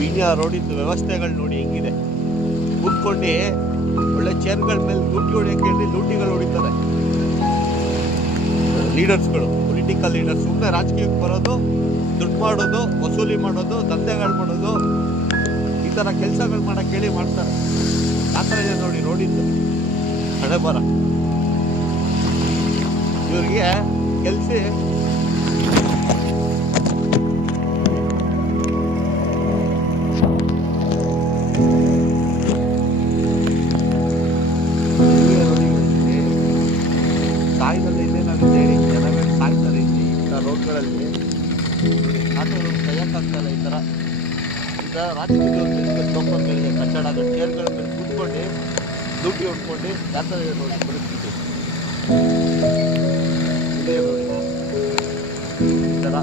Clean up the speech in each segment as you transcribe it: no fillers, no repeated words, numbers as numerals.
ವಿನ್ಯ ರೋಡಿಂದು ವ್ಯವಸ್ಥೆಗಳು ನೋಡಿ ಹೆಂಗಿದೆ. ಕೂತ್ಕೊಂಡು ಒಳ್ಳೆ ಚೇರ್ಗಳ ಮೇಲೆ ಲೂಟಿ ಹೊಡಿಯೋಕೆ ಹೇಳಿ ಲೂಟಿಗಳು ಹೊಡಿತಾರೆ ಲೀಡರ್ಸ್ಗಳು, ಪೊಲಿಟಿಕಲ್ ಲೀಡರ್ಸ್. ಸುಮ್ಮನೆ ರಾಜಕೀಯಕ್ಕೆ ಬರೋದು, ದುಡ್ಡು ಮಾಡೋದು, ವಸೂಲಿ ಮಾಡೋದು, ದಂಧೆಗಳು ಮಾಡೋದು, ಈ ಥರ ಕೆಲಸಗಳು ಮಾಡೋಕ್ಕೆ ಹೇಳಿ ಮಾಡ್ತಾರೆ. ಆ ಥರ ಇದೆ ನೋಡಿ ರೋಡಿಂದು ಹಣೆ ಬರ. ಇವ್ರಿಗೆ ಕೆಲಸ ಸಾಯ್ದಲ್ಲ ಇಲ್ಲೇನಾಗುತ್ತೆ ಹೇಳಿ. ಜನಗಳು ಸಾಯ್ತಾರೆ ಇಲ್ಲಿ ಇಂಥ ರೋಡ್ಗಳಲ್ಲಿ. ಆಟೋಗಳು ಕೈಯಕ್ಕಾಗ್ತಾಯಿಲ್ಲ ಈ ಥರ ರಾಜಕೀಯದವ್ರು ನಿಲ್ಸ್ಕೊಂಡು ಟೋಕನ್ ಮೇಲೆ ಕಟ್ಟಡ ಚೇರ್ಗಳ ಮೇಲೆ ಕೂತ್ಕೊಂಡು ದುಡ್ಡು ಹೊಡ್ಕೊಂಡು ಯಾತ್ರೆ ನೋಡಿ ಪರಿಸ್ಥಿತಿ ಇದೇ ನೋಡಿ ಈ ಥರ.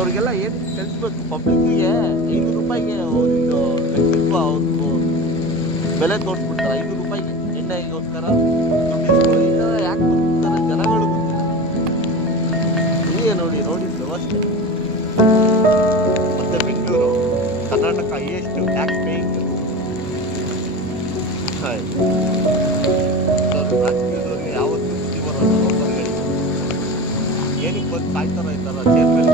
ಅವ್ರಿಗೆಲ್ಲ ಏನು ತಿಳಿಸ್ಬೇಕು ಪಬ್ಲಿಕ್ಕಿಗೆ. 5 ರೂಪಾಯಿಗೆ ಒಂದು ವ್ಯಕ್ತಿತ್ವ ಅವ್ರಿಗೂ ಬೆಲೆ ತೋರಿಸ್ಬಿಡ್ತಾರೆ. 5 ರೂಪಾಯಿಗೆ ಎಣ್ಣೆಗೋಸ್ಕರ ದುಡ್ಡಿಸ್ಕೊಳ್ಳಿ. ಈ ಥರ ಯಾಕೆ ಬರ್ತಾರೆ ಜನಗಳು ಗೊತ್ತಿಲ್ಲ. ಹೀಗೆ ನೋಡಿ ರೋಡಿನ ವ್ಯವಸ್ಥೆ. ಮತ್ತು Bengaluru Karnataka highest tax paying. ರಾಜಕೀಯದವ್ರಿಗೆ ಯಾವತ್ತೂ ಬುದ್ಧಿ ಬರೋಲ್ಲ. ಒಬ್ಬರುಗಳಿಗೆ ಏನಕ್ಕೆ ಬಂದು ಸಾಯ್ತಾರ ಈ ಥರ ಚೇರ್ ಮೇಲೆ